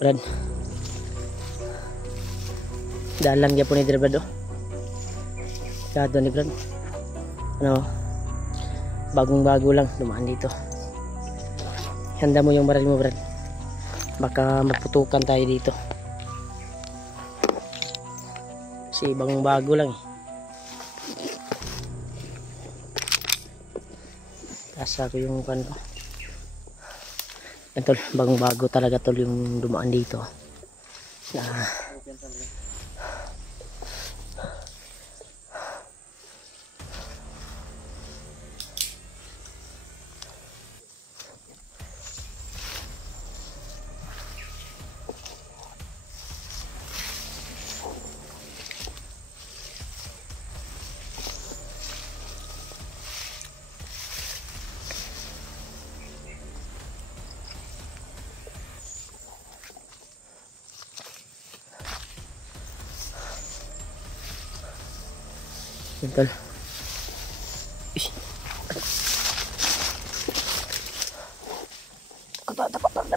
Brad. Dalam gyapon ni Brad oh. Kado ni Brad. Ano? Bagong-bago lang dumaan dito. Handa mo yung baril mo, Brad. Baka magputukan tayo dito. Kasi bagong-bago lang eh. Tasa ko yung kan ko. Yan tol, bagong-bago talaga tol yung dumaan dito. Yan tol. Dapat.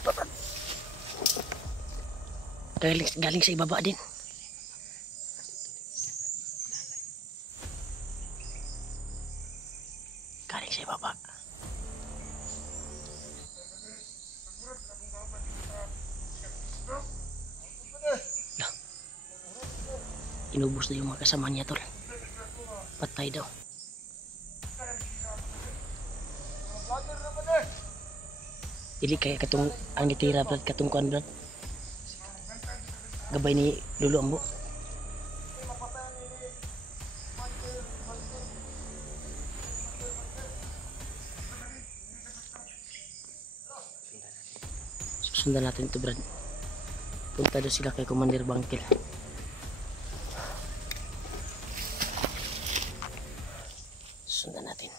Galing sa ibaba din. Galing sa ibaba. Inubos na yung mga kasama niya tol. Patay daw. Dili kaya katong ang gitira Brad, katong kuan Brad. Gabay ni Lolo Ambo. Susundan natin ito Brad. Punta daw sila kay Commander Bangkel. Sundan natin.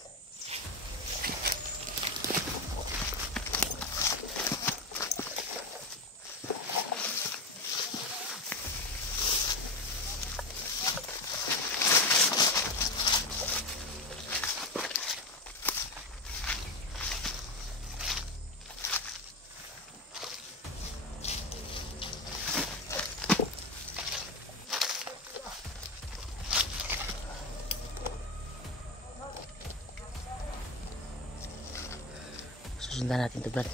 Susundan natin ito Brad.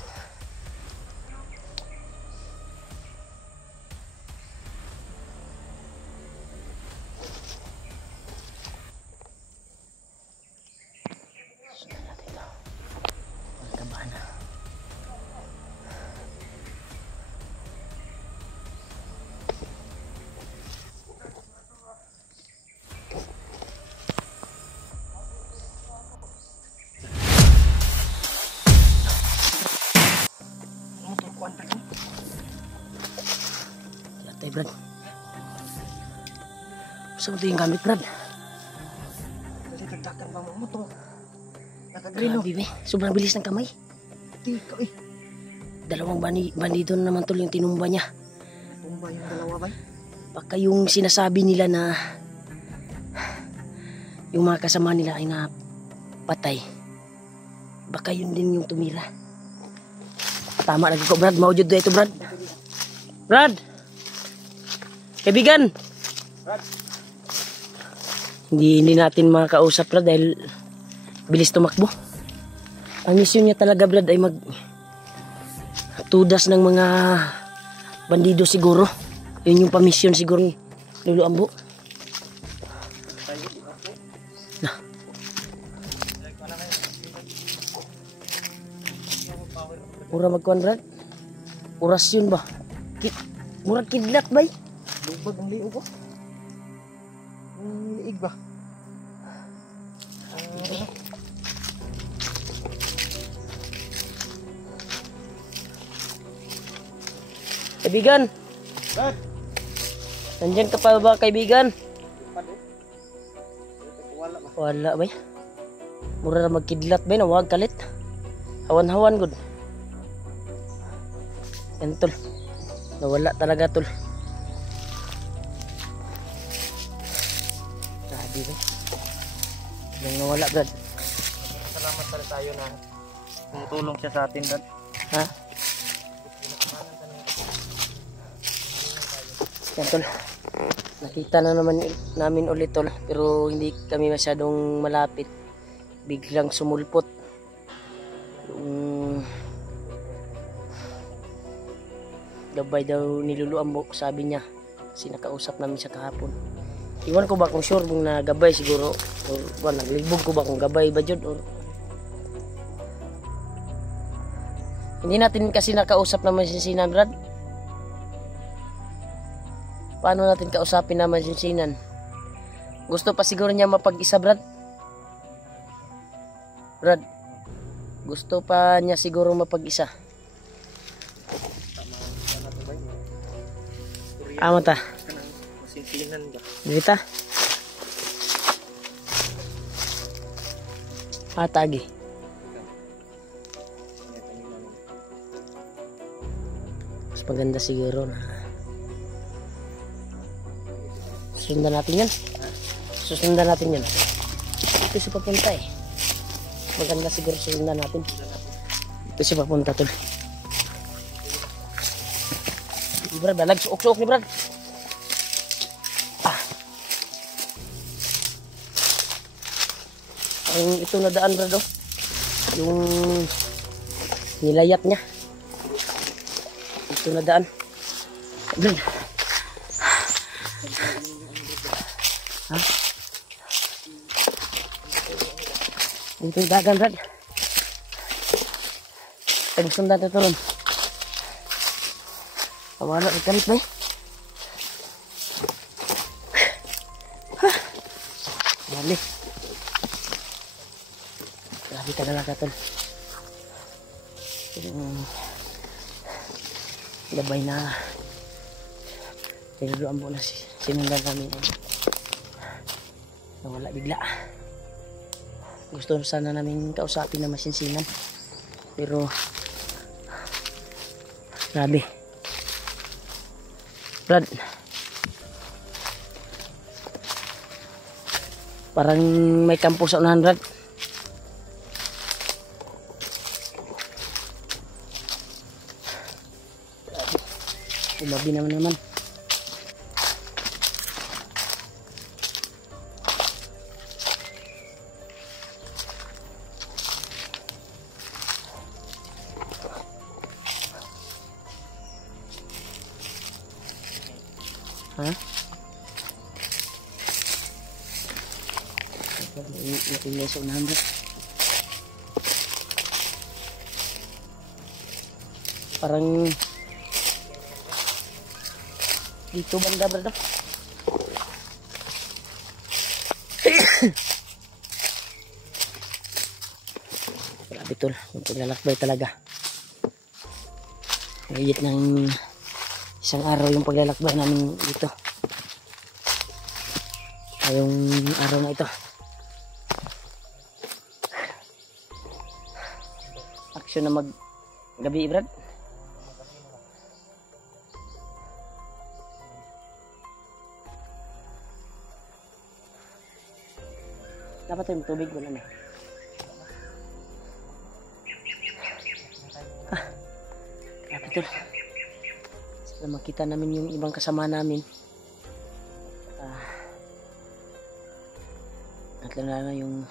Susundan natin ito. Magkabahan na. Latay Brad. Saan ito yung gamit Brad? Kasi tagdakan ba mo ito? Nakagrino. Grabe sobrang bilis ng kamay. Tika eh. Dalawang bandido na naman tol yung tinumba niya. Tumba yung dalawa ba? Baka yung sinasabi nila na yung mga kasama nila ay napatay. Baka yun din yung tumira. Tama lagi ko Brad, maujud do ito Brad. Brad! Kaibigan! Brad! Hindi natin makakausap Brad dahil bilis tumakbo. Ang misyon niya talaga Brad ay tudas ng mga bandido siguro. Yun yung pamisyon siguro ni Lolo Ambo. Nah. Pura magkuhan Brad. Orasyon ba? Murag kidlat ba? Lugbag ang liog ko. Ang liig ba? Kaibigan! Brad! Nandiyan ka pa ba kaibigan? Wala ba? Wala ba? Mura na magkidlat ba? Nawag kalit. Hawan-hawan good. Yan tol. Nawala talaga tol. Grabe ba? Yung nawala Brad. Salamat pala tayo na tumutulong siya sa atin Brad. Ha? Yan tol. Nakita na naman namin ulit tol. Pero hindi kami masyadong malapit. Biglang sumulpot. Yung gabay daw niluluambo, sabi niya. Kasi nakausap namin siya kahapon. Iwan ko ba kung sure kung nagabay siguro. Or naglibog ko ba kung gabay ba dyan. Or hindi natin kasi nakausap naman si Sinan, Brad. Paano natin kausapin naman si Sinan? Gusto pa siguro niya mapag-isa, Brad. Brad, gusto pa niya siguro mapag-isa. Amo ta. Masinsinan ba? Dito. Tagi. Mas maganda siguro na susundan natin yan. Susundan natin yan. Ito siya papunta eh. Maganda siguro susundan natin. Ito siya papunta tol. Brad, balag suok-suok ni Brad. Ang ito na daan, Brad, oh. Yung nilayat niya. Ito na daan. Brad. Ha? Ito yung dagan, Brad. Tagsundan ito ron. Wala ikalit na eh. Grabe. Grabe talaga tol. Gabay na. Niluluan mo na sinundan kami. Nawala bigla. Gusto sana namin kausapin na masinsinan. Pero grabe. Brad, parang may kampo sa unahan, Brad. Umabi naman. Ha? Natingay sa unahan, Brad. Parang dito banda, Brad. Grabe tol, paglalakbay talaga. Higit ng isang araw yung paglalakbay namin dito. Yung araw na ito. Aksyon na maggabi, Brad. Dapat yung tubig wala na. Grabe tol. Sana makita namin yung ibang kasama namin. At lalo na yung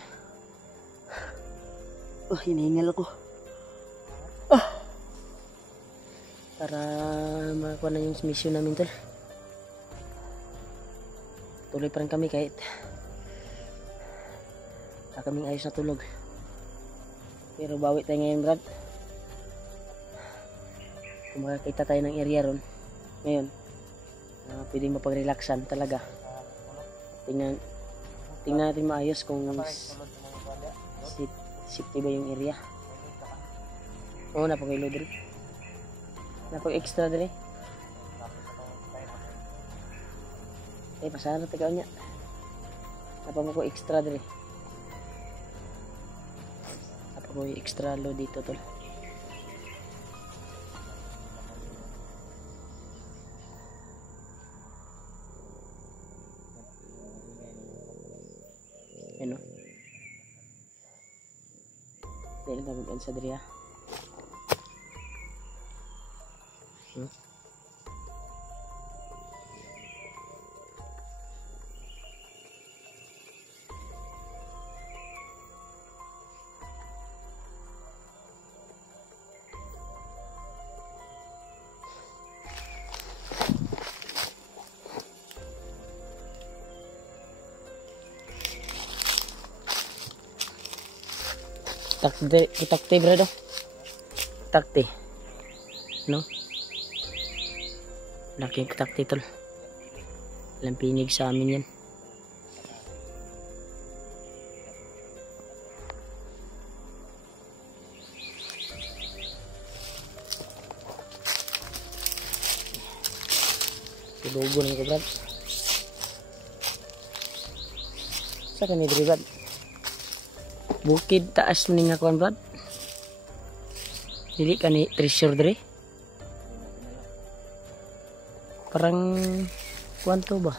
hinihingal ako. Para makakuha na yung mission namin tol. Tuloy pa rin kami kahit kaming ayos na tulog. Pero bawi tayo ngayon, Brad. Kung makakita tayo ng area ron ngayon, pwedeng mapag-relaxan talaga. Tingnan natin maayos kung safety ba yung area. Oo, napag-ilo diri. Napag-extra diri. Pasara tagaw niya. Napag ko extra diri. Napag ko extra load dito tol. Ano? Dahil gagawin sa diri ha. Kutakte brad oh. Kutakte. No? Laking kutakte tol. Lampinig sa amin yan. Lugo na ko brad. Sa kani diri brad. Bukid taas mo nga kuan brad. Dili kani treasure diri. Parang kuan to ba?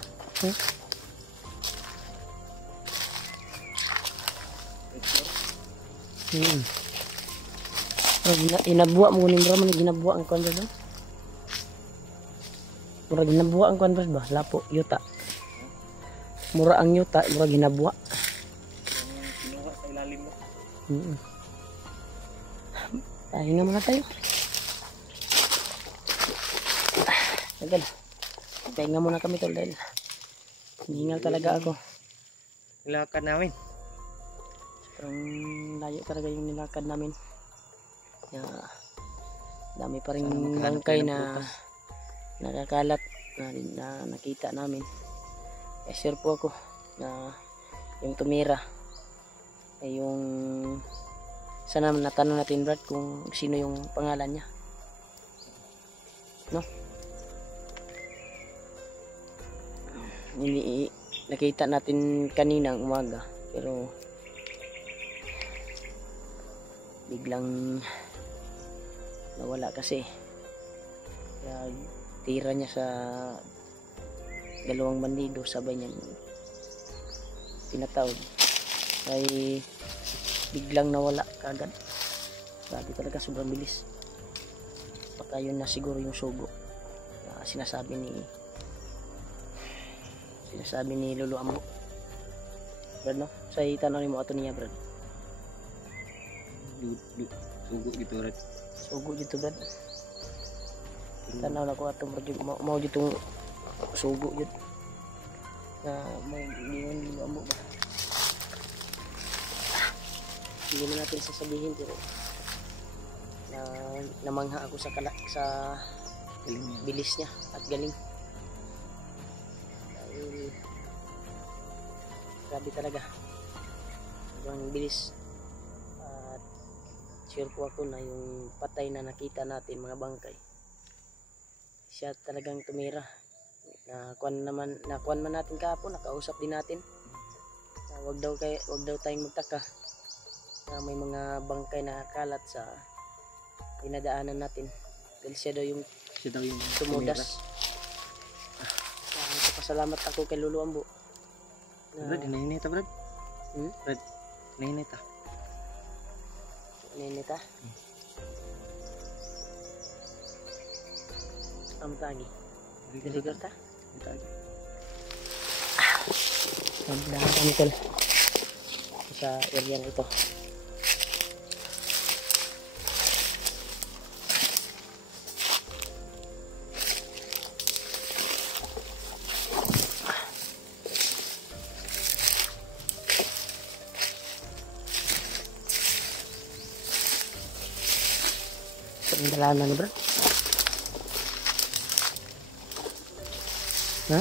Inabuwa mo ni bro man ginabuwa ang kuan brad. Mura ginabuwa ang kuan ba? Lapo, yuta. Mura ang yuta, mura ginabuwa. Kinuha sa ilalim mo. Pahinga muna tayo. Tagal. Pahinga muna kami tol dahil hingal talaga ako. Nilakad namin. Sobrang layo talaga yung nilakad namin. Dami pa rin bangkay na nakakalat na nakita namin. Sure po ako na yung tumira ay yung sana natanong natin brad kung sino yung pangalan niya, no? Nakita natin kaninang umaga pero biglang nawala kasi tira niya sa dalawang bandido, sabay niyang pinatawid ay biglang nawala kagad. Grabe talaga, sobrang bilis. Baka yun na siguro yung sugo na sinasabi ni Lolo Ambo brad, no? Sa itanong mo ato niya brad. Sugo gitu brad. Sugo gitu brad. Tanaw na ko atong mau ditong sugo jud na may diyon Lolo Ambo ba. Hindi na natin sasabihin pero na namangha ako sa bilis niya at galing. Dahil grabe talaga, sobrang bilis. At sure po ako na yung patay na nakita natin, mga bangkay, siya talagang tumira. Nakuan man natin kahapon, nakausap din natin na wag daw tayong magtaka na may mga bangkay na kalat sa dinadaanan natin dahil siya daw yung tumudas. Pasalamat ako kay Lolo Ambo Brad, nainita brad. Brad, nainita. Nainita? Ang tagi deliver ta? Magdaan kami tol sa area ito. Dalaman ni bro. Ha?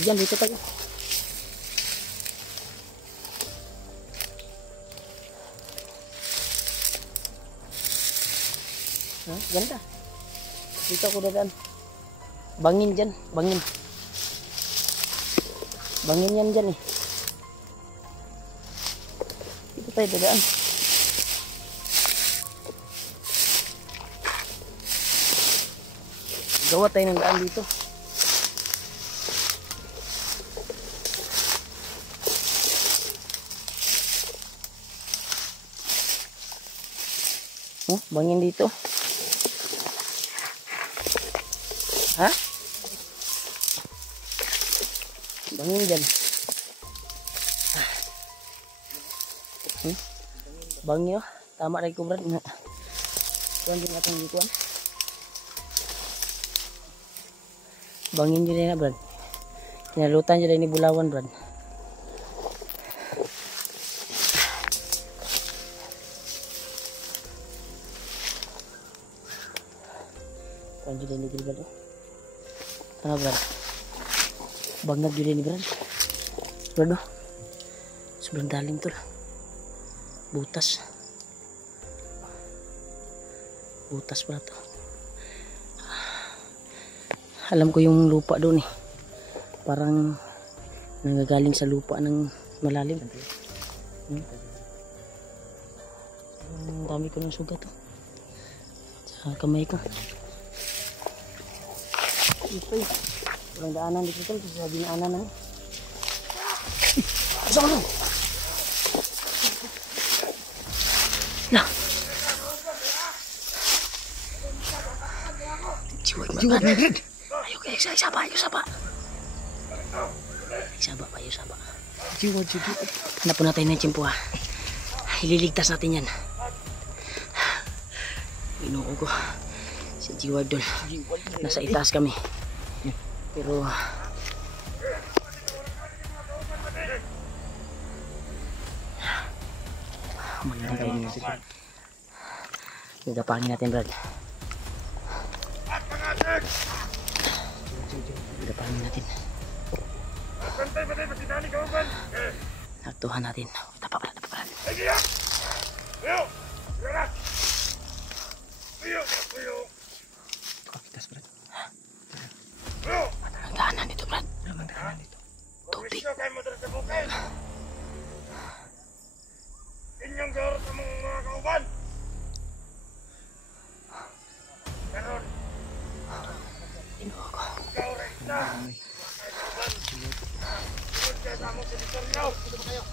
Diyan dito tayo. Ha? Ganda. Dito ako dadaan. Bangin dyan. Bangin. Bangin yan dyan eh. Dito tayo dadaan. Gawa tayo ng daan dito. Oh, bangin dito. Ha? Bangin dyan. Bangin oh. Tama rin ko brad. Kuhan din natin dikuan. Bangin dyan na brad. Kinalutan dyan ni Bulawan brad. Panjul ini Brad. Ano Brad? Bangag yun ni Brad. Brad no? Sobrang dalim to. Butas. Butas pala to. Alam ko yung lupa doon eh. Parang nanggagaling sa lupa ng malalim. Ang dami ko ng sugat to. Sa kamay ko. Ito eh. Walang daanan dito tol. Sa dinaanan namin. Saan ka? Lah. Jiwag Brad. Ayo kayak saba. Saba pa, saba. Jiwa. Hanap po natin ng tsimpo ha. Ililigtas natin yan. Inuo ko. Si Jiwag doon. Nasa itaas kami. Pero maganda kayo nyo. Nagapangin natin Brad. Nagapangin natin. Naktuhan natin. Tapa Brad. Kapitas Brad. Ang daanan dito Brad. Ang daanan dito. Tubig. Inyong garot sa mga kauban. Karon. Inuo ko. Ikaw rin na. Sunod kayo sa among sinitoryo. Sino ba kayo?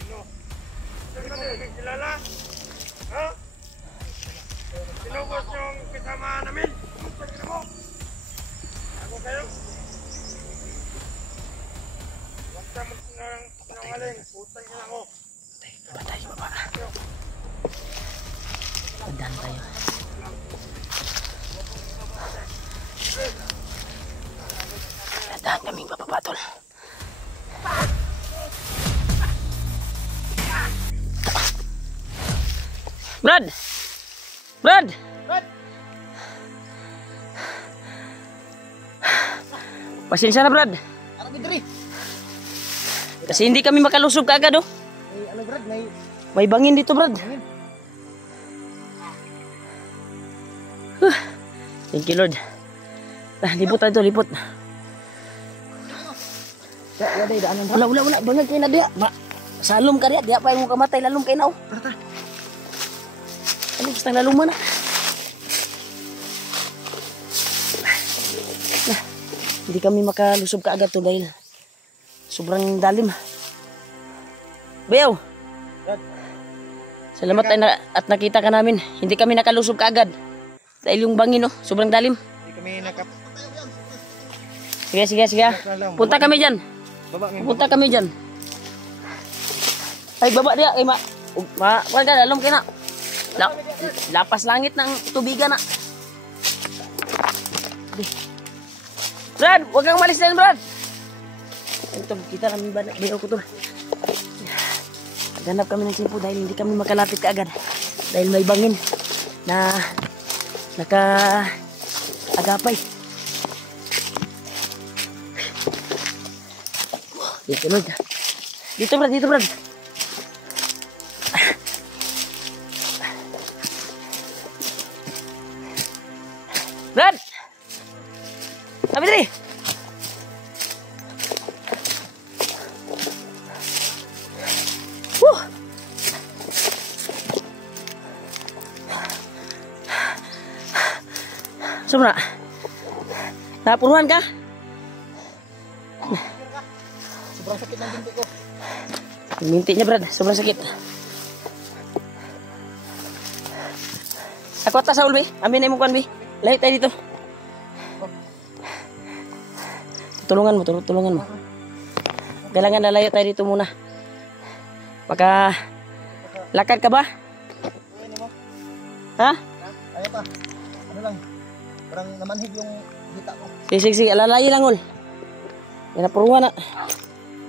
Sino? Sino mo kaming kilala? Ha? Sinubos yung kasama namin. Sino mo? Ako kayo? Huwag ka magsinungaling. Putang ina mo. Patay baba. Tandaan tayo. Tandaan kaming bababa tol. Brad! Pasensya na Brad. Ano bidri? Kasi hindi kami makalusog kaagad oh. Ano Brad? May bangin dito Brad. Thank you Lord. Lipot tayo to, lipot. Wala daanan. Wala. Bangag kayo na diya. Salom ka diya. Diya pa yung kamatay. Lalom kayo na oh. Tara. Ano gusto lalom mo na? Hindi kami makalusog kaagad to dahil sobrang dalim. Bayaw. Salamat at nakita ka namin. Hindi kami nakalusog kaagad. Dahil yung bangin oh, sobrang dalim. Hindi kami nakap... Sige. Punta kami dyan. Punta kami dyan. Ay, baba dia. Ay, wala ka, lalom kayo na. Lapas langit ng tubigan na. Brad, huwag kang malis din, Brad. Ito, kita namin ba? Bayaw ko to. Naghanap kami ng simpo dahil hindi kami makalapit kaagad. Dahil may bangin na naka-agapay. Dito, Lord. Dito, Brad. Brad! Sabi diri! Sumra. Napuruhan ka? Sobrang sakit ng binti ko. Minti niya, Brad. Sobrang sakit. Ako ata sa ulbi. Amin na mo kan, Bi. Lahi tayo dito. Tulungan mo. Kailangan lalayo tayo dito muna. Baka lakad ka ba? Ha? Ayaw pa. Ano lang. Parang namanhid yung hita ko. Sige. Lalayo lang, ul. Yan na puruhan na.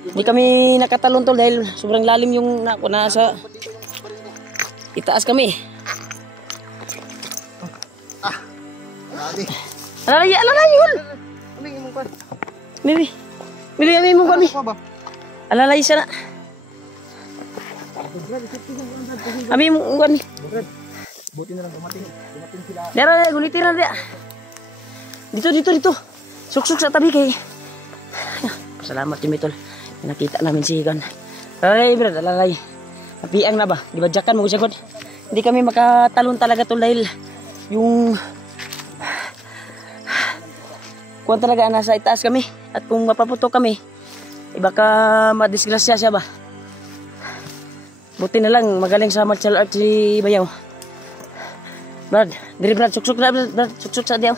Hindi kami nakatalon tol dahil sobrang lalim yung nasa itaas kami. Grabe. Alalay, yun. Aming imong kwan. Mimi. Mili kami mo kami. Ano ba? Alalay sana. Ami mo kami. Buti na lang dumating sila. Dara, gulitin na dia. Dito. Suksuk sa tabi kay. Salamat Jimmy tol. Nakita namin si Igan. Alalay, brad, alalay. Napiang na ba? Dibadyakan mo siya god. Hindi kami makatalon talaga tol dahil yung kuwan talaga nasa itaas kami. At kung mapaputok kami, baka madisgrasya siya ba? Buti na lang, magaling sa martial arts si Bayaw. Brad, diri brad, suksuk na brad, suksuk sa diyaw.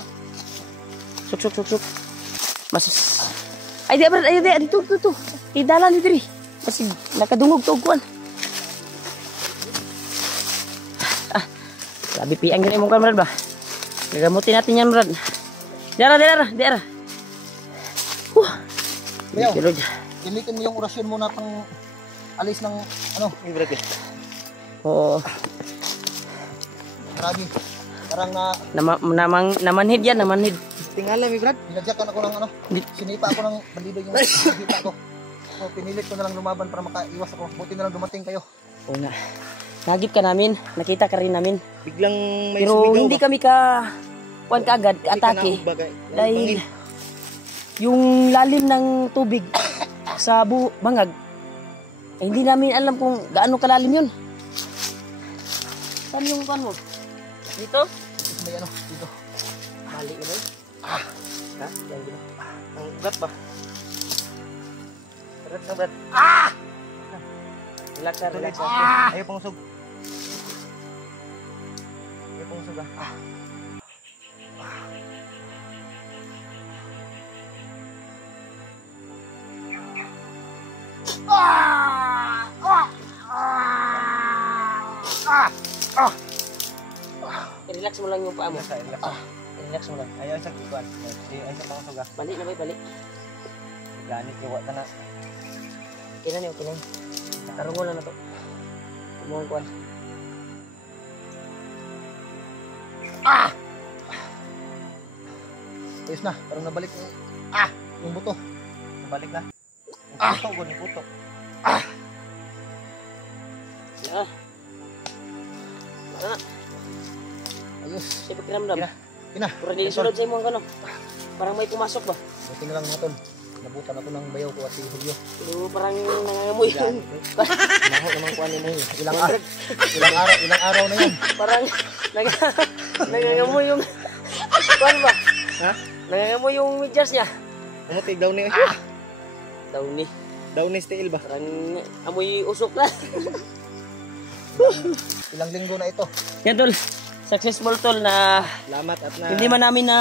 Suksuk. Masus. Ay di brad, ay di, dito. Idalan dito ri. Kasi nakadungog to kuan. Sabi piang gini mo kan brad ba? Gagamutin natin yan brad. Dara. Bayaw, Pero, gamitin mo yung orasyon mo na pang alis ng ano, brad. Oo. grabe. Parang Namanhid yan, namanhid. tingala mi brad. Binadyakan ako ng ano, sinipa ako ng bandido yung hita ko. So pinilit ko na lang lumaban para makaiwas ako. Buti na lang dumating kayo. Oo nga. Nagip ka namin, nakita ka rin namin. Biglang Pero hindi kami kuan kaagad, atake. Dahil yung lalim ng tubig sa bangag, eh, hindi namin alam kung gaano kalalim yun. Saan yung kuan mo? Dito? May ano, dito. Mali na ba yun? Ha? Yan dito. Ang ugat ba? Berat. Relax. Ayaw pang usog. Relax mo lang yung paa mo. Relax mo lang. Ayaw isang ikuan. Ayaw isang pang usog. Balik na ba? Balik. Ganit iwa ka na. Kailan yun? Karungo na to. Kumuhang kuan. Ayos na, parang nabalik yung buto. Nabalik na. Yung puto. Ayos. Siya pakiramdam. Ina. Parang nilisunod sa imo ang ano. Parang may pumasok ba? Buti na lang mga tol. Nabutan ako ng bayaw ko at si Julio. Pero parang nangangamoy yun. Maho naman kuan ni ilang araw na yan. Parang nangangamoy yung kuan ba? Ha? Nangangamoy yung medyas niya. Umutig daw ni. Daw ni steel ba? parang amoy usok na. Ilang linggo na ito. Yan tol. Successful tol na Salamat at na hindi man namin na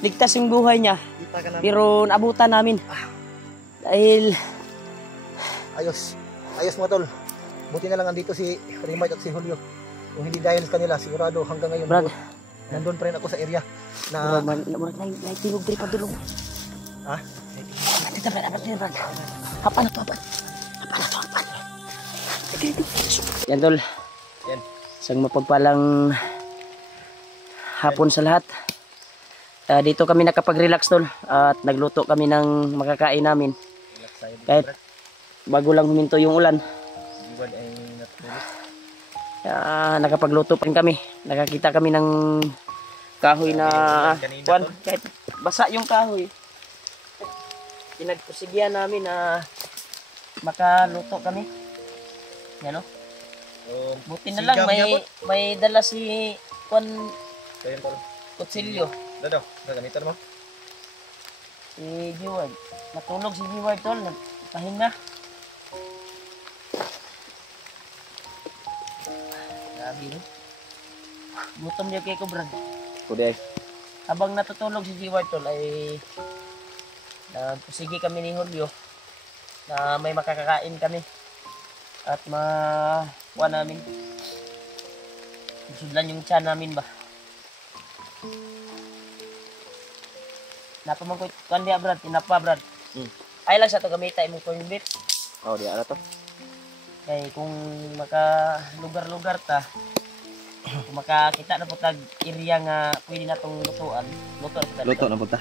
ligtas yung buhay niya. kita ka na. Pero naabutan namin. Dahil Ayos mga tol. Buti na lang andito si Rimay at si Julio. Kung hindi dahil kanila, sigurado hanggang ngayon Brad, nandun pa rin ako sa area na naitilog din padulong. ha? Brad. Hapan na to. Yan tol. Yan. Isang mapagpalang hapon sa lahat. Dito kami nakapag-relax tol at nagluto kami ng makakain namin. Kahit bago lang huminto yung ulan. Nakapagluto pa rin kami. Nakakita kami ng kahoy na kuwan. Kahit basa yung kahoy. Pinagpusigyan namin na makaluto kami. Yan o. Buti na lang may dala si kuwan kutsilyo. Dado, gagamitan mo. Si Giward. Natulog si Giward tol. Pahinga. Grabe no. Gutom niya kay ko Brad. Kuday. Habang natutulog si Giward tol ay nagpusigi kami ni Julio na may makakakain kami. At makuha namin. Sudlan yung tiyan namin ba. Napamang ko kandiya Brad, tinapa Brad. Ay lang sa to gamita imong corned beef. Oh, di ara to. Kay kung maka lugar-lugar ta, Kung makakita na po tag area nga pwede na itong lutuan. Luto na punta.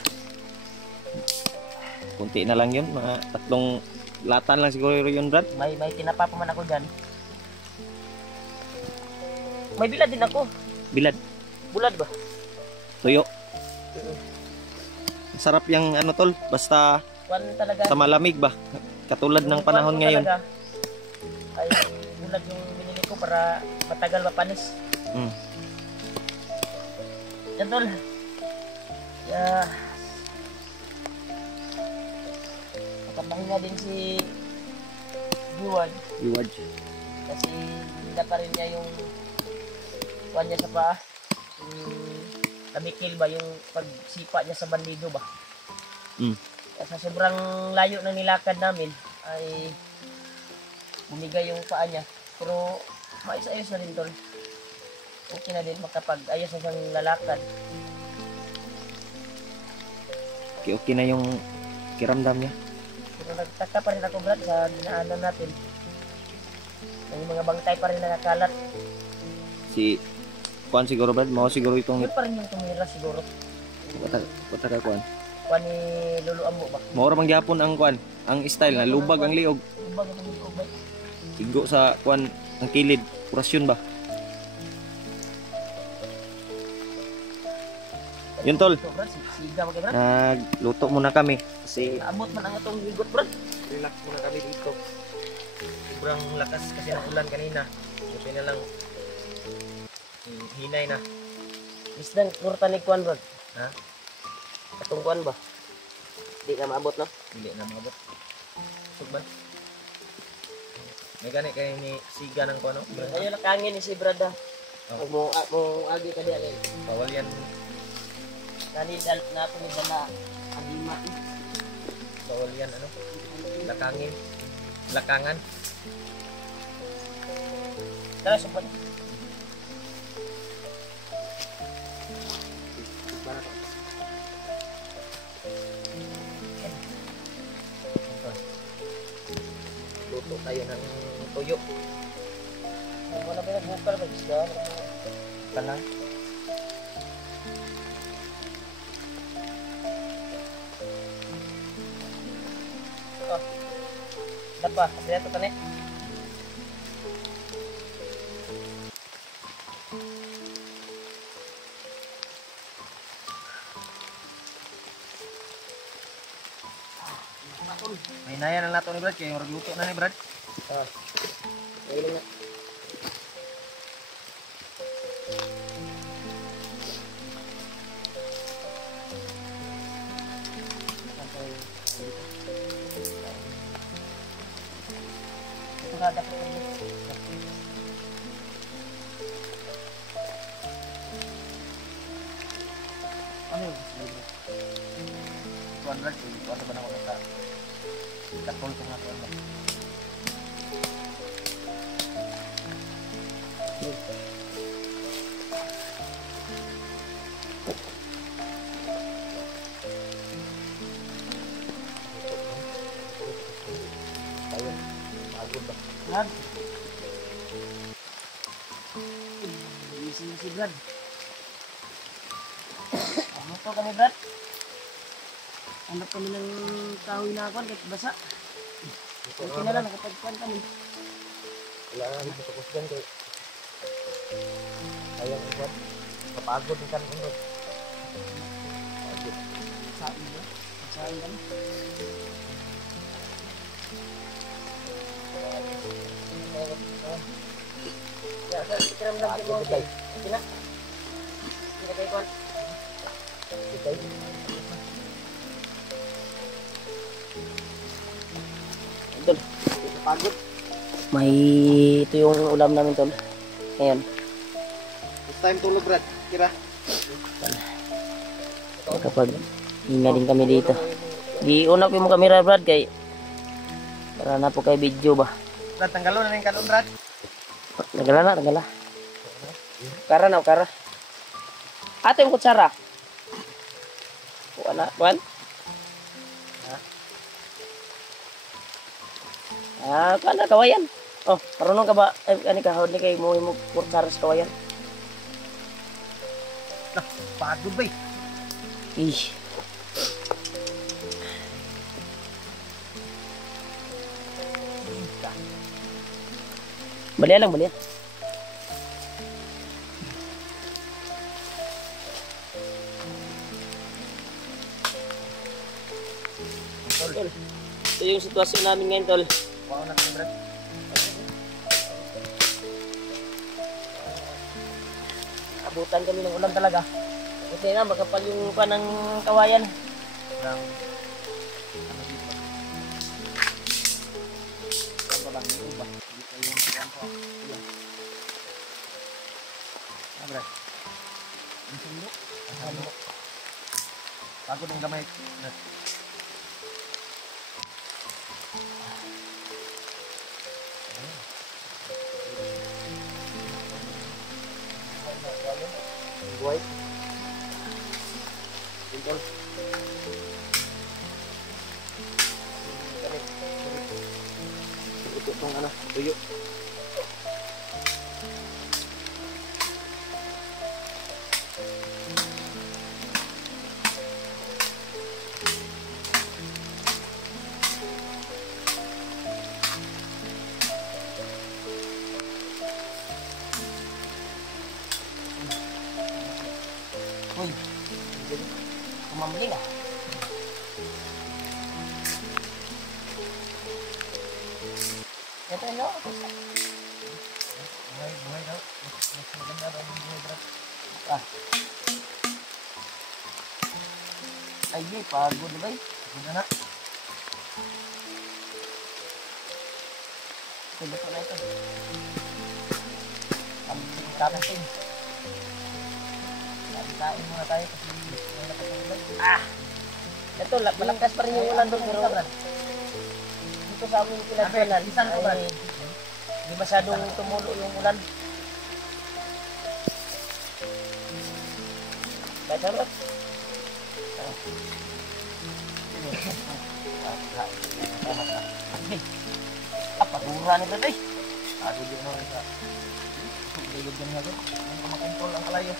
Kunti na lang yun. Mga 3 latan lang siguro yun, Brad. May tinapa pa man ako dyan. May bilad din ako. Bilad. Bulad ba? Tuyo. Sarap yung ano tol. Basta Kwan talaga. sa malamig ba. Katulad ng panahon Kwan ko ngayon. talaga, ay bulad yung binili ko para matagal mapanis. Mm. Yan tol. Yeah. Makapahinga din si Biward. Reward. Kasi hindi pa rin niya yung kuha niya sa paa. Yung tabikil ba, yung pagsipa niya sa bandido ba. Mm. Sa sobrang layo ng nilakad namin ay bumigay yung paa niya. Pero maayos-ayos na rin tol. Okay na din makapag-ayos na siyang lalakad. Okay na yung kiramdam niya. Pero nagtaka pa rin ako Brad sa dinaanan natin. May mga bangkay pa rin nakakalat. Si Kuan siguro Brad. Mao siguro itong Yun pa rin yung tumira siguro. Wata ka Kuan. Kuha ni Lolo Ambo ba? Maura mang gyapon ang Kuan. Ang style na lubag ang liog. Lubag ang liog ba? Sigo sa Kuan ang kilid. Kurasyon ba? Yun tol. Ito Brad, siga mo kay Brad. Nagluto muna kami. Kasi Naabot man ang atong ligot Brad. relax muna kami dito. Sobrang lakas kasi ng ulan kanina. Buti na lang hinay na. Isdan, kurta ni Kuan Brad. Ha? Atong Kuan ba? Di ka maabot no? Hindi na mabot. Sugban. May gani kayo ni siga ng kuano. Ayaw lang kangin ni si Brad ah. Oh. Mo agi ka diya kay. Bawal yan. Kani dal na to ni dala agima. Bawal yan ano. Lakangin. Lakangan. Tara sumpad. Luto tayo ng tuyo. Wala ba nagbukal ba isda? Kanang. Dapa, saya to tane. May naya na nato ni Brad kaya magluto na ni Brad. Ayun na. Dapat ano yun? Tuan Brad, ano ba na ako nasa katol ko nga tuan Brad. Ayun, agod ba? Brad. Si Brad. Ano to kami Brad? Hanap kami ng kahoy na ako kahit basa. Okay na lang, nakapagpan kami. Wala na dito sa kusgan kay sayang iwan. Kapagod din kan unod. Agod. Sabi ba? Sabi kami. Ya, saya kiram lang din mo. Sina? Sina kay Kwan? Kitay. Tol, pagod. May ito yung ulam namin tol. Ngayon. This time tulog Brad. Kira. Kapag hinga din kami dito. Giuna ko yung camera Brad kay para na po kay video ba. Brad, tanggalon na rin kalon Brad. Nagala na, nagala. Kara na, kara. Ato yung kutsara. Wala, Juan? Kana kawayan. Oh, marunong ka ba? Ay, ani ka, hawad ni kay mo kutsara sa kawayan. Nah, pagod ba eh. Ih. Balian lang, balian. Tol, ito yung sitwasyon namin ngayon, Tol. Wow na kami, Brad. Abutan kami ng ulan talaga. Buti na, magkapal yung pa ng kawayan. Ang ano dito. Ang balang yung uba. Dito yung siyan ko. Ayan. Ah, Brad. Ang sundo. Ang sundo. Pagod ang gamay. Brad. Buhay. Pintol. Ito itong ano, tuyo. Uy, kumambling ah. Ito ano? Buhay daw. Mas maganda daw yung buhay, Brad. Ah. Ay, pagod na ba eh? Pagod na na. Luto na ito. Ang kakasin. Kain muna tayo kasi may lakas ng ulan. Ah! Ito, malakas pa rin yung ulan doon. Pero dito sa aming pinagsalan, ay hindi masyadong tumulo yung ulan. Kaya sarap. Patura ni Brad eh. Pagod yun na sa ligod yan nga doon. Ano makontrol ang kalayo.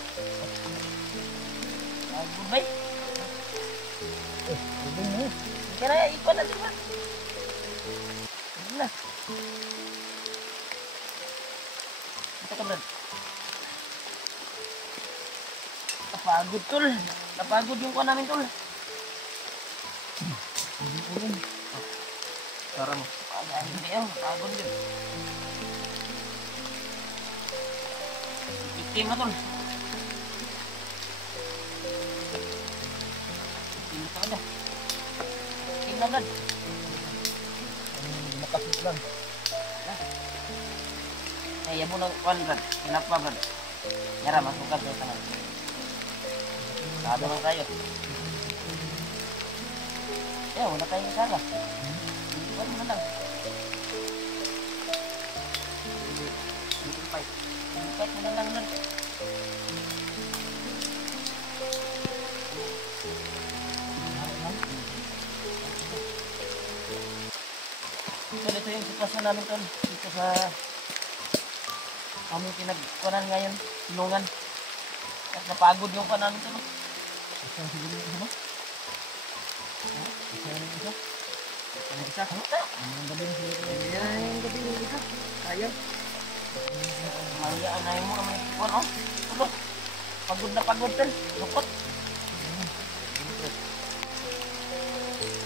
Pagod ba eh? Hindi mo. Kaya ikon natin ba? Hindi na. Ito ka Brad. Napagod tol. Napagod yung kuha namin tol. Ulong. Tara mo. Hindi yun. Napagod yun. Itim na tol. Itim na talaga. Itim na Brad. Makasip lang. Ay, yabo ng kuhan Brad. Kinapa Brad. Yara, masukat sa tangan. Sado lang tayo. Eh, wala tayong sala. Hindi ba naman lang? Hindi fight. Hindi fight mo na lang Brad. So, ito yung sitwasyon namin tol. Dito sa aming pinagkuhanan ngayon. Tulungan. At napagod yung kuha namin tol. Isang siguro yung isa mo? Isa yung isa? Ang isa? Ang gabi yung siguro. Ayan yung gabi yung isa. Ayaw. Mayaan na mo naman yung kuha no? Tulo. Pagod na pagod tol. Lukot.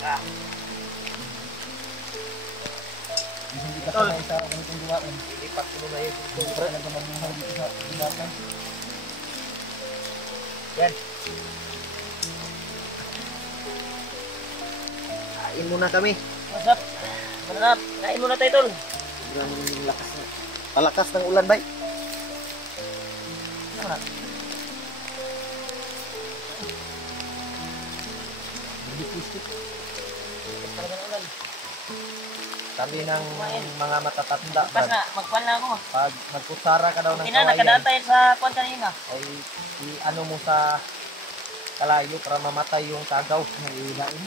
Ah. Hindi ka sanay sa ganitong gawain. Ilipat ko na yung Hindi ka talaga mamuhay dito sa gawain. yan. Kain muna kami. What's up? Manap. Kain muna tayo tol. Sobrang lakas na. Palakas ng ulan, bay. Ano na? Talaga ng ulan. Sabi ng mga matatanda, Bukas na. Magkuhan na ako. pag magkusara ka daw ng Tina, nakadaan kawayan, tayo sa kuhan kanina. ay i-ano mo sa kalayo para mamatay yung tagaw na ihilain.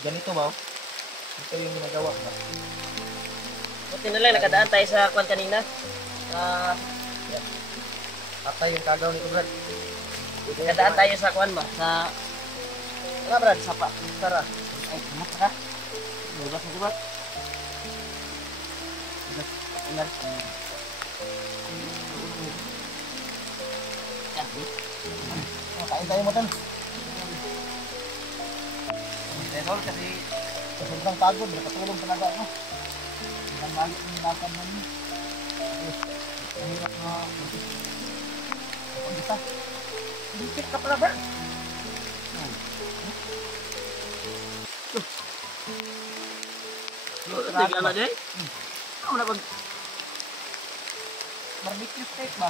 Ganito ba? Ito yung ginagawa ba? Buti na lang, nakadaan tayo sa kuhan kanina. Patay yung tagaw ni Brad. Dadaan tayo sa kuan ba? Sa Ano Brad? Sapa. Tara. ay, kamat ka. Bukas na diba? Ulan. Kain tayo mo tan. Tenol kasi Sobrang pagod, nakatulong talaga ako. Ang balik ng nilakad namin. Mahirap na pag-isa. Dikit ka pala ba? Tignan na dyan. Ano na pag... Barbecue steak ba?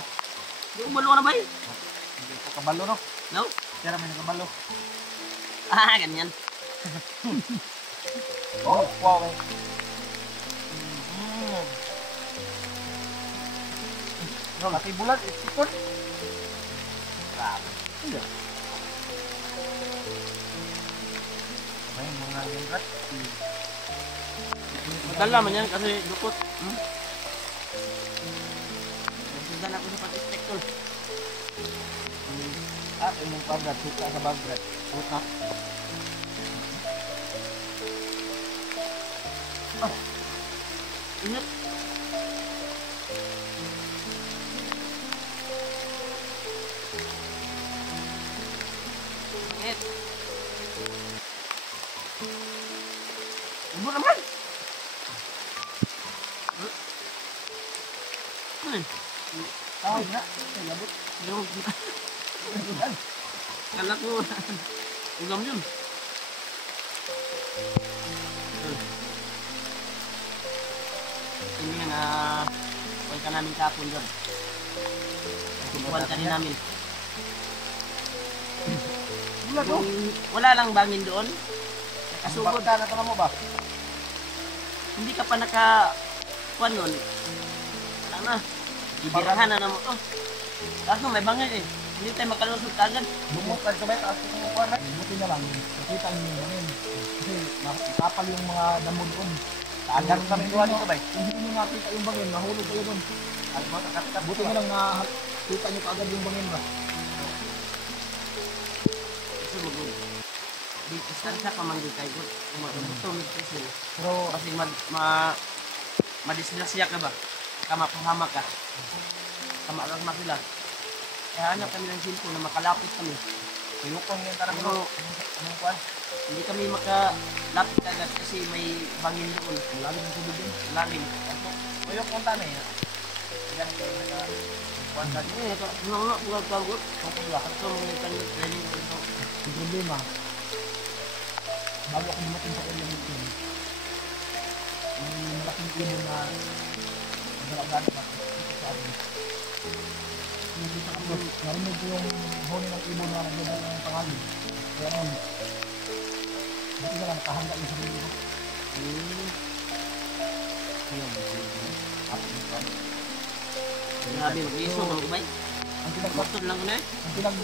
Di umalo ka na ba eh? Hindi ko kabalo no. No? Pero may nakabalo. Ah, ganyan. Oh, wow. Pati bulan, ipon. Grabe. May mga ningrat. Magdala man yan kasi dukot. Nagsudan ako sa pag-stick tol. Ah, yung pagrat, suka sa bagrat. Suka. Ingat. Ingat. Ibu naman. Tawag na. Ay, labot. Yung kala ko ulam yun. Ini nga kuwan ka namin kapon doon. Kuwan ka rin namin. Wala to. Wala lang bangin doon. Kasugod Nakasugod. ka na ito mo ba? Hindi ka pa naka kuwan nun. Wala na. Ibirahan na mo to. Kaso may bangin eh. Hindi tayo makalusot kagad. Lumot ka sabay, taas ko ng kuwan. Buti na lang, nakita niyo yung ngayon. Kasi nakapal yung mga damo doon. Tagan kami gawa nito ba? Hindi niyo nakita yung bangin, nahulog kayo doon. Alam mo, nakakita. Buti na lang nakita niyo kaagad yung bangin ba? Kasi mag- di distansya ka man di kayo. Tumit kasi. Pero Kasi madisgrasya ka ba? Kama pahama ka. Kama lang sila. Kaya hanap kami ng silpo na makalapit kami. Pinukong yung tarang Pero anong kuwan? hindi kami makalapit agad kasi may bangin doon. lalim ng tubig yun. Lalim. Tuyok yung tanay. Ganito yung kuwan ka. Eh, ano bukan kagut. Ito mga kanyo training ko ito. Yung problema, bago ako dumating sa area nito, may malaking ibon na nagalagaan na dito sa atin. Nakita ko, narinig ko yung huni ng ibon na nagdadala ng pangalan. Kaya nun, buti na lang nakahanda yung sarili ko. Grabe, mag-iso, mag-ubay. Ang pinag Boston lang ko na eh. ang pinag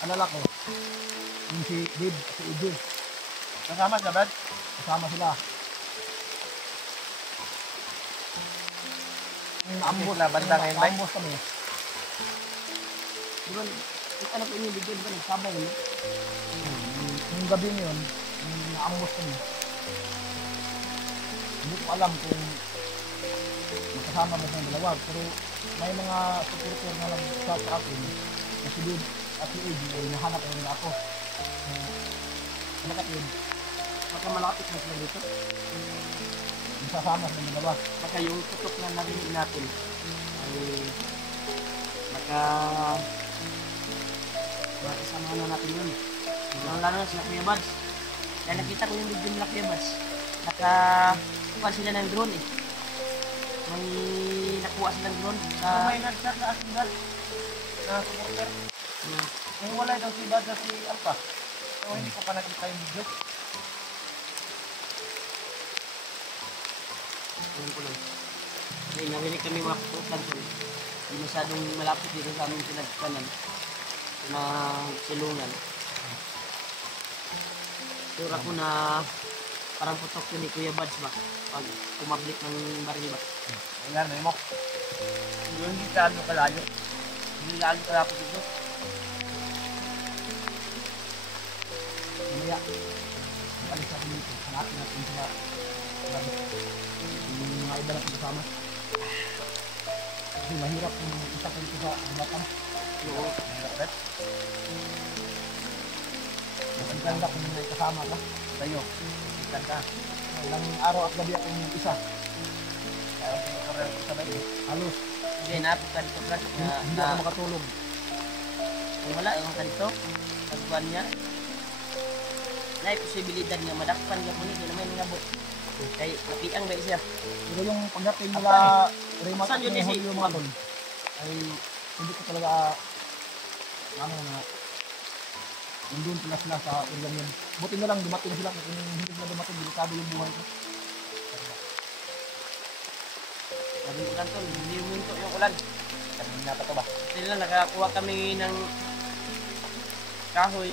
alala ko, yung si Dave, si Ije, Kasama sa Brad? kasama sila. Yung Ambos na banda ngayon ba? Ambos kami. Di ba, ano po yung video, di ba nagsabaw no? Yung gabi na yun, yung naambos kami. Hindi ko alam kung magkasama ba ng dalawa, pero may mga supporter na lang sa akin na si Dave at si Ije ay nahanap ko nila ako. Ano yun? Baka malapit na sila dito. Masasama sa dalawa. Baka yung tutok na narinig natin ay baka makasama na natin yun. Lalo na sila Kuya Bads. Kaya nakita ko yung video nila Kuya Bads. Nakakuha sila ng drone eh. May nakuha silang drone sa... May nagsak na asin Brad. Na supporter. Yung wala daw si Brad na si Alpha. So hindi ko pa nakita yung video. Ayun ko lang. Kasi narinig kami mga putukan ko. Hindi masyadong malapit dito sa aming pinagkanan. Na silungan. Sure ako na parang putok yun ni Kuya Bads ba? Pag kumablik ng baril ba? Ayan, may mo. Yung hindi ka ano kalayo. Hindi lagi para po dito. Mamaya, alis ako dito. Hanapin natin sila. Yung mga iba natin kasama. Kasi mahirap yung isa ko dito sa batang. Oo. Mahirap, Brad. Ang ganda kung may kasama ka. Sa'yo. Ang ka. Ilang araw at gabi akong isa. Kaya ako pinakaroon ko sabay. Halos. Hindi, napit ka dito, Brad. Hindi ako makatulog. Kung wala, ewan ka dito. Pagkuhan niya. Na posibilidad nga madakpan ka po niya. Hindi naman yung ngabot. Kaya napiang ba siya? Pero yung pagdating nila Raymond Saan at yun, yung Isi? Julio mga tol, ay hindi ko talaga ano na nandun sila sa area yun. Buti na lang dumating sila kung hindi sila dumating, delikado yung buhay ko. Sabi ko lang tol, hindi uminto yung ulan. Kanina pa to ba? Sila nakakuha kami ng kahoy.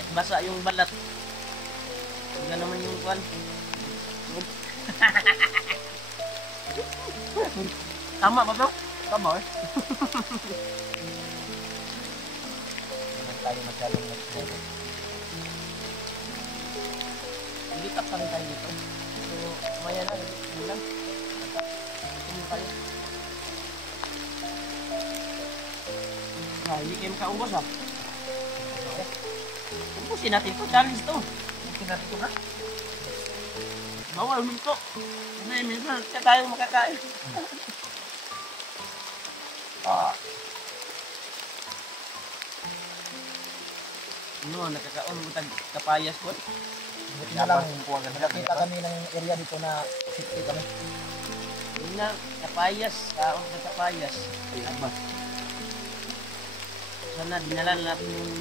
At basa yung balat. Huwag naman yung kuwan. Tama ba bro? Tama eh. Naman tayo masyadong nagsinego. Hindi pa rin tayo dito. So, kumaya na. Hindi lang. Hindi tayo. Hindi kayo makaubos ha. Ubusin natin ito. Challenge to. Mungkin natin ito na. Bawal minto. Ano minsan siya tayo makakain. Ano, nakakaon mo tag kapayas ko. Buti na lang, nakita kami ng area dito na safety kami. Yun na, kapayas. Kaon sa kapayas. Abas. Sana dinala natin yung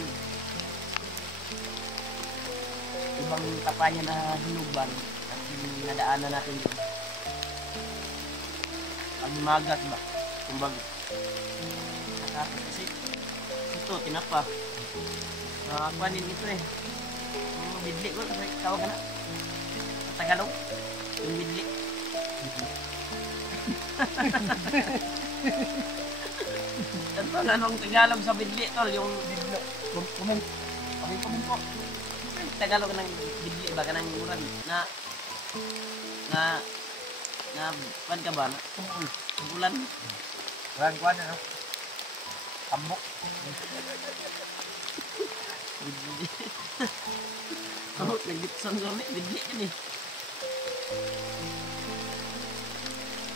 ibang kapanya na hinuban at yung nadaanan natin dito. Ang magat ba? Kumbaga. Nakakapit kasi ito, tinapa. Kuhanin ito eh. Yung bidli ko, tawag ka na. Sa Tagalog, yung bidli. Ito na anong Tagalog sa bidli, tol, yung Bigla, comment. Comment po. Tagalog ng bidli ba ka ng uran na pan ka ba na ulan Kuhan na, no? Tambok. bidli oh nagitson kami bidli kan eh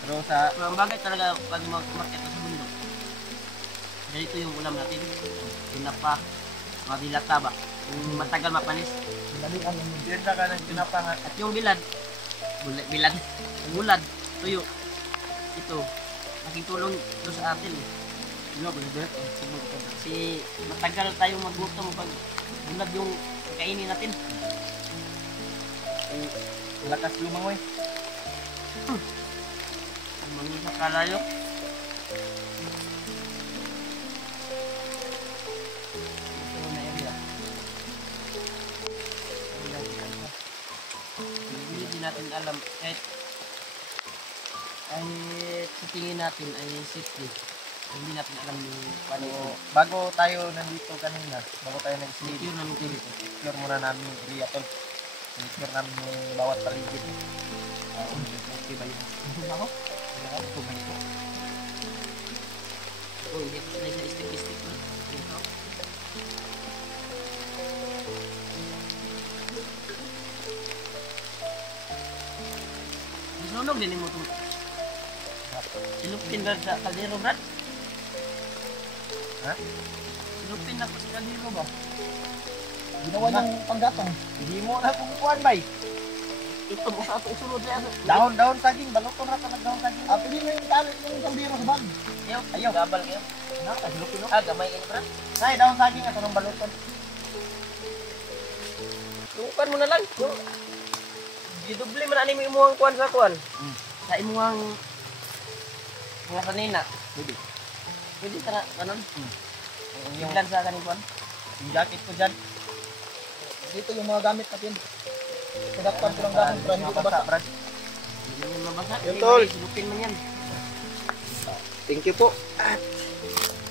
Pero sa ang bagay talaga pag market sa bundok ganito yung ulam natin tinapa mga dilata ba yung matagal mapanis dalian yung bigla ka ng pinapangat. at yung bilad bulad tuyo ito nakitulong ito sa atin eh. Kasi matagal tayong magutom pag bulad yung kainin natin. Lakas lumangoy. Mangi sa kalayo. Ito na area. Hindi din natin alam kahit sa tingin natin ay safety. Hindi natin alam yung paano ito. Bago tayo nandito kanina, bago tayo nag-sleep, Secure namin ito dito. secure muna namin yung area tol. Secure namin yung bawat paligid. Okay ba yun? Hindi ako? Hindi ako? Ito ganito. Oh, hindi ko sila sa stick na. Ito. Nasunog din mo itong silupin ba sa kaldero, Brad? Ha? Silupin na po sa kaldero ba? Ginawa niyang panggatong. Hindi mo na kumukuhan bay. Ito mo sa ito isunod na yan. Dahon saging, baluton na nagdahon saging. Pili mo yung tali yung kaldero sa bag. Ayaw, gabal kayo. Silupin no? Gamay ini, Brad. Nay, dahon saging at anong baluton. Tukan mo na lang. Gidoble man ani mo imuhang kuan sa kuan. Sa imuhang mga kanina. Pwede. Pwede ka na, ganun. Yung Biglan sa kanin kuan. jacket ko dyan. Dito yung mga gamit natin. Pinakpan ko lang gamit para hindi ko basa. Hindi naman mabasa. Yun, tol. Silupin man yan. Thank you po. At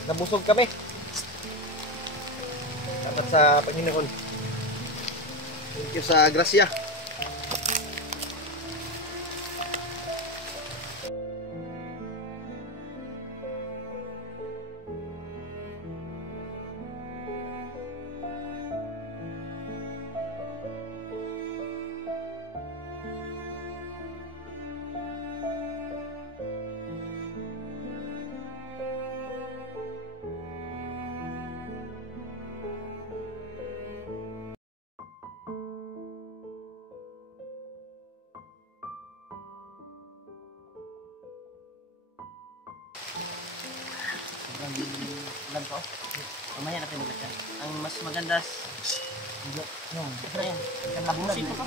nabusog kami. Salamat sa Panginoon. Thank you sa grasya. Sobrang ulan po. Mamaya natin maglakad. Ang mas maganda Yung, ayan, tapusin ko pa.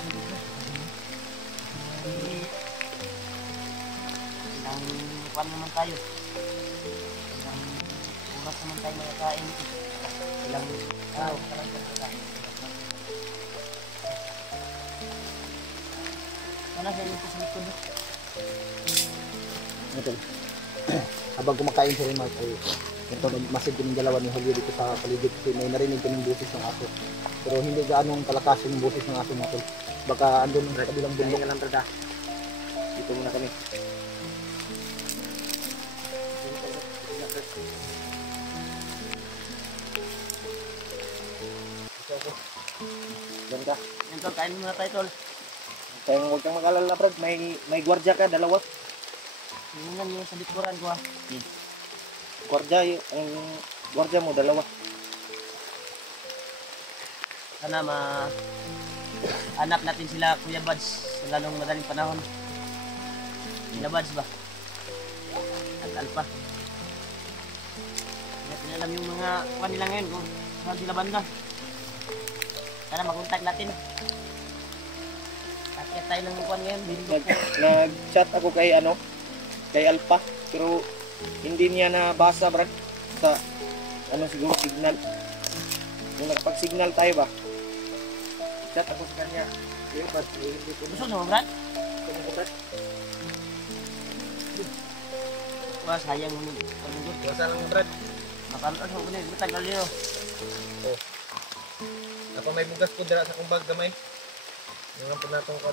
Ilang kuwan naman tayo. Ilang oras naman tayo makakain. Ilang araw ka lang talaga. Wala siya yung sa likod. ito. Habang kumakain si Remark, ay ito, masid ko ng dalawa ni Julio dito sa paligid kasi may narinig ko ng boses ng aso. Pero hindi gaanong kalakasin yung boses ng aso natin. Baka andun sa kabilang Bundok bundok. ka lang talaga. Dito muna kami. Ganda. Yan tol, kain muna tayo tol. Kaya huwag kang mag-alala, Brad. May gwardiya ka, dalawa. Yun yan yung sa likuran ko ha. Gwardiya, ang gwardiya mo, dalawa. Sana hanap natin sila Kuya Buds sa lalong madaling panahon. Kuya Buds ba? At Alpha. Hindi natin alam yung mga kuha nila ngayon kung saan sila banda. Sana makontak natin. Kakit tayo ng kuha ngayon. Nag-chat ako kay Alpha, pero hindi niya nabasa, Brad. Sa, siguro, signal. Yung nakapag-signal tayo ba? Chat ako sa kanya. Kaya ba, hindi ko Gusto mo Brad? Brad. Wah sayang mo ni. Pagod. Basa lang, Brad. Makaroon mo ni. Tagal niyo. Apa may bugas po dira sa kong bag gamay. Yung ang punatong ko,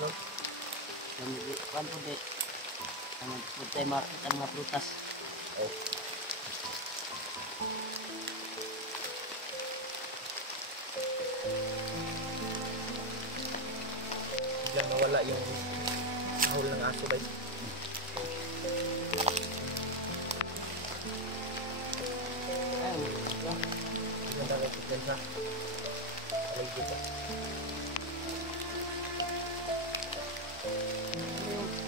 Kuan po di. Ang food time market ang mga prutas. Biglang nawala yung sahol ng aso ba? Ay, Yung dalawa ko dyan sa paligid.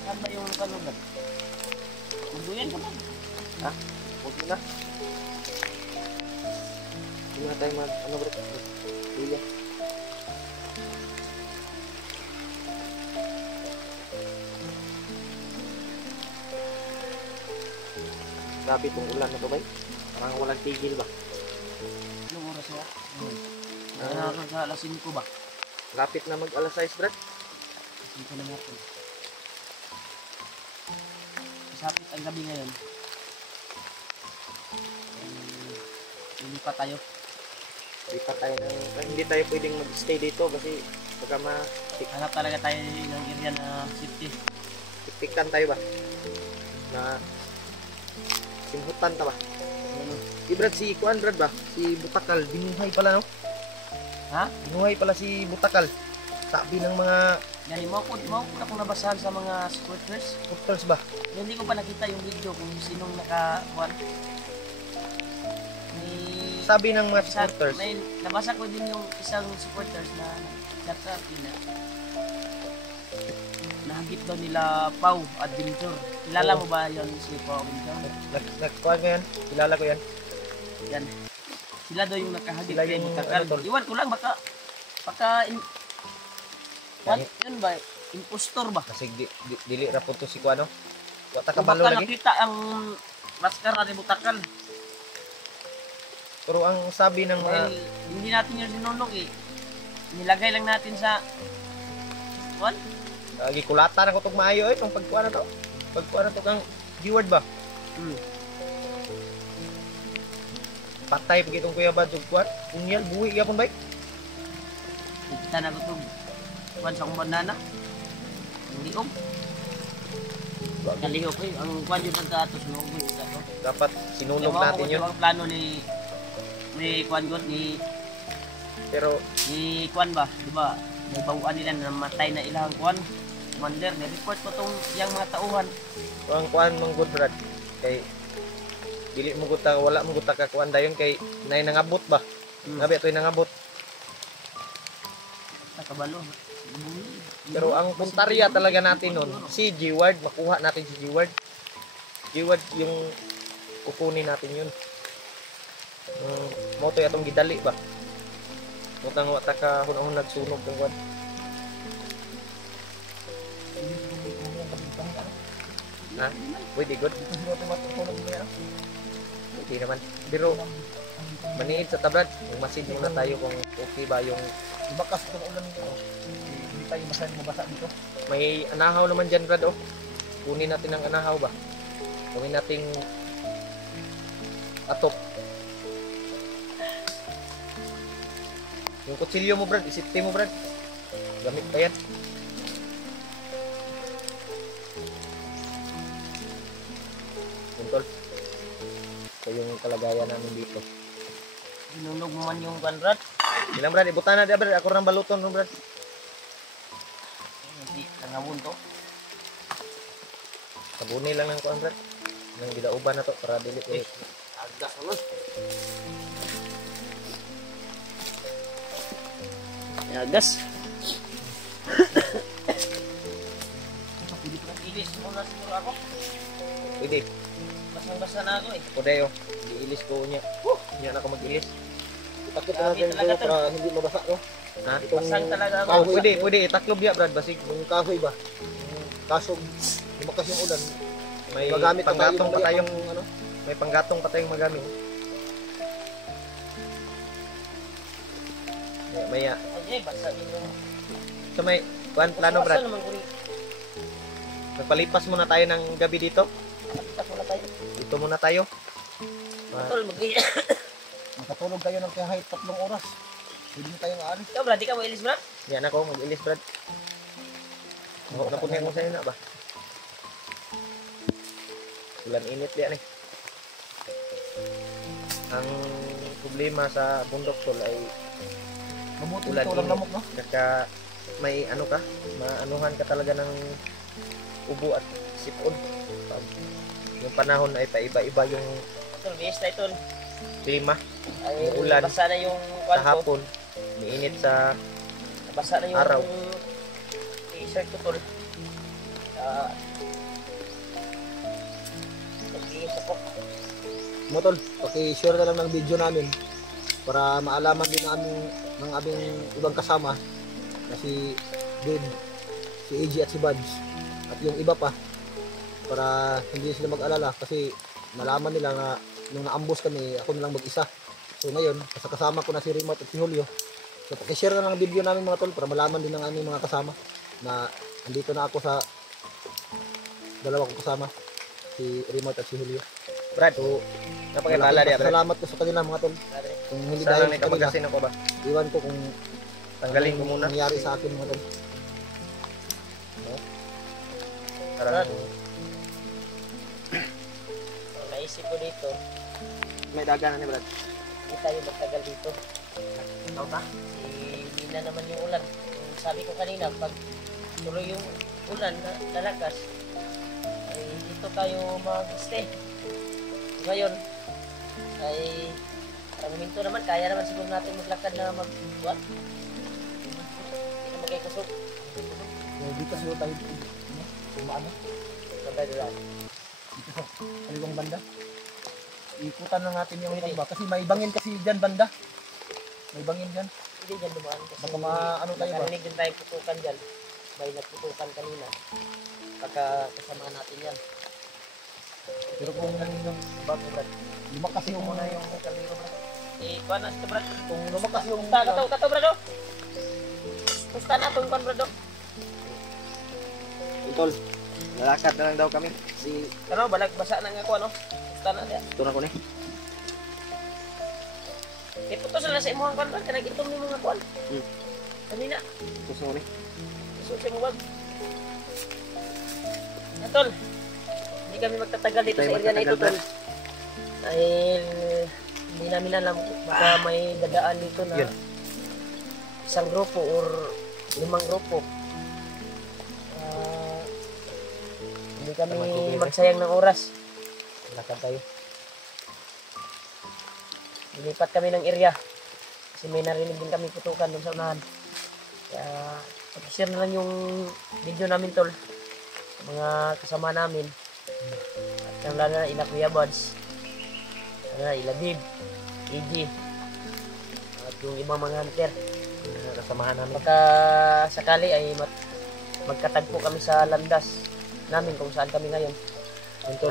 saan ba yung kanugan? Magduyan ka ba? Ha? Huwag mo na. Hindi na tayo bro? Iya. Grabe itong ulan na to ba? Parang walang tigil ba? Anong oras na? Nakakag sa alas 5 ba? Lapit na mag alas 6, Brad. Alas 5 na natin. Masapit ang gabi ngayon. Lilipat tayo. Hindi tayo pwedeng mag-stay dito kasi baka Hanap talaga tayo ng area na safety. tiktikan tayo ba? Na simhutan ta ba? Brad, si Kuan Brad ba? Si Butakal, binuhay pala no? Ha? Binuhay pala si Butakal. Sabi ng mga Yan, mo akong nabasahan sa mga supporters. doctors ba? Hindi ko pa nakita yung video kung sinong nakakuan. Sabi ng mga supporters. May nabasa ko din yung isang supporters na chat sa akin na nahagip daw nila Pau Adventure. Kilala mo ba yon si Pau Adventure? Nagkuhan ko yan. Kilala ko yan. Yan. Sila daw yung nakahagip Sila kay yung Butakal. ano, tol? Iwan ko lang baka what? Yun ba? Impostor ba? Kasi dili ra po to si Kuano. Wata ka Kung balo baka lagi. nakita ang maskara ni Butakal. Pero ang sabi ng mga Dahil hindi natin yung sinunok eh. Nilagay lang natin sa what? gikulatan ako tong maayo pang pagkuha na to. Pagkuha na to kang keyword ba? patay pag itong Kuya Bad ug kuan. Unyal buhi gyapon bay. Kita na ko to. Kuan sa akong bandana. Ang liog. Kalihok eh. Ang kuan yun ang katos no. Dapat sinunog natin yun. Ang plano ni kuan god ni Pero kuan ba? Diba? May bawaan nila na matay na ilang kuan. Commander, ni-report ko tong yang mga tauhan. ang kuan mong good brad kay dili mo guta wala mo guta ka kuan dayon kay nay nangabot ba. Nabi atoy nangabot. Nakabalo. Pero ang puntarya talaga natin nun, si G-Ward, makuha natin si G-Ward. G-Ward yung kukunin natin yun. Moto atong gidali ba? Mutang wata ka hunahon nagsunog ng kuan. Ha? Pwede good? Pwede naman. Pero maniid sa tablad, masid muna tayo kung okay ba yung Bakas itong ulan nito. Hindi tayo mabasa dito. may anahaw naman dyan Brad oh. Kunin natin ang anahaw ba? Kunin nating atop. Yung kutsilyo mo Brad, isipte mo Brad. Gamit pa yan. Tol. So yung kalagayan namin dito. Inunog mo man yung kuan Brad. Bilang Brad, ibutan na dia Brad. Ako nang baluton no Brad. Hindi nangawon to. Sabuni lang ng kuan Brad. Nang gidauban na to para dili ulit. Agak naman. Agas. Pwede pa ilis muna siguro ako. Pwede. Basang-basa na ako eh. Kudayo. Iilis ko niya. Niya na ako mag-ilis. Itakot Grabe natin talaga ito para hindi mabasa. No? Ha? Basang talaga ako. Kahoy. Pwede itaklob ya Brad basig. Yung kahoy ba? Kaso lumakas yung ulan. May Magamit pa tayo panggatong pa tayong ano? may panggatong pa tayong magamit. May Ay, basa din yung... so may kuan plano Brad. Basa naman ko rin. Nagpalipas muna tayo ng gabi dito. Tapos wala tayo. Dito muna tayo. Tol, mag-iilis. Makatulog kayo ng kahit 3 oras. Pwede nyo tayong aalis. Ikaw Brad, di ka mo ilis Brad? Yan ako mag-ilis Brad. Oo, napunay mo sa'yo na ba? Ulan init diyan eh. Ang problema sa bundok tol ay Mabuti ulan ito lang init. lamok, no? Kaka may ano ka, maanuhan ka talaga ng ubo at sipon. Pag yung panahon ay paiba-iba yung Tol, bihis na ito. klima. Ay, Yung ulan. basa na yung Sa kuan ko. hapon, niinit sa Basa na yung araw. t-shirt ko tol. Nag-iis ako. Mo tol, paki-share na lang ng video namin para maalaman din ng aming ibang kasama na si Dave, si AJ at si Buds at yung iba pa para hindi sila mag-alala kasi nalaman nila na nung naambos kami ako na lang mag-isa. So ngayon, kasama ko na si Remote at si Julio. So paki-share na lang ang video namin mga tol para malaman din ng aming mga kasama na andito na ako sa dalawa kong kasama, si Remote at si Julio. Brad. So, napakibala dia Brad. Salamat ko sa kanila mga tol. Kung hindi Sana dahil may sa kanila, kamagasin ako ba? iwan ko kung Tanggalin ko muna. nangyari sa akin mga tol. Para Brad. Ang naisip ko dito, may dagan na ni Brad. hindi tayo magtagal dito. Ikaw ka? Hindi na naman yung ulan. Yung sabi ko kanina, pag tuloy yung ulan na lalakas, ay dito tayo mag-stay. Ngayon, ay ang minto naman, kaya naman siguro natin maglakad na mag-what? Hindi na magkaikusog. Dito siguro tayo umaano Sabay doon. dito sa kaliwang banda. Ikutan na natin yung iba kasi may bangin kasi dyan banda. May bangin dyan. Hindi dyan dumaan kasi Baka maano tayo ba? nakarinig din tayo putukan dyan. May nagputukan kanina. Pagka kasama natin yan. Pero kung Bago Brad. lumakas yung Muna yung kaliro Brad. Kuha na ito Brad. kung lumakas yung Kato Brad. Pusta na itong kuhan Brad. Tol, lalakad na lang daw kami. Ano, balag basa na nga ko ano. Pusta na diya. Ito na ko ni. Ito to sila sa imuhang kan ba? Kanag itom ni mga kuan. Kanina. Sorry. So sa imuhang. Tol. Hindi kami magtatagal dito sa area na ito, tol. Dahil hindi namin alam baka may dadaan dito na Yun. isang grupo or 5 grupo. Hindi kami magsayang ng oras. Lakad tayo. Lilipat kami ng area. Kasi may narinig din kami putukan doon sa unahan. Kaya pag-share na lang yung video namin, tol. Sa mga kasama namin. At yung lalo na ila Kuya Buds. Ila Bib, EG. At yung ibang mga hunter. Kasamahan namin. Baka sakali ay magkatagpo kami sa landas namin kung saan kami ngayon.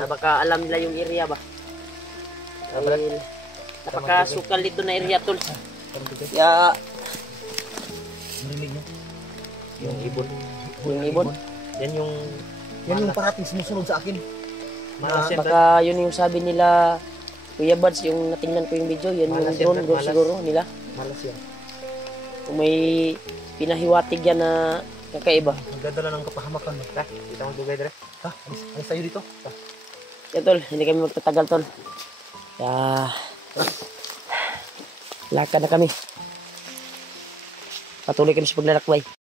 Baka alam nila yung area ba? Dahil napakasukal dito na area, tol. Kaya Marinig mo. Yung ibon. yung ibon. Yan yung parating sumusunod sa akin. Malas yan. Baka yun yung sabi nila Kuya Buds, yung natingnan ko yung video, yun Malas yung yan, drone malas. siguro nila. Malas yan. Kung may pinahiwatig yan na kakaiba. Ang ganda lang ng kapahamakan mo. Ha? Kita mo dugay dire. Ha? Alis tayo dito. Ha? Kaya tol, hindi kami magtatagal, tol. Kaya lakad na kami. Patuloy kami sa paglalakbay.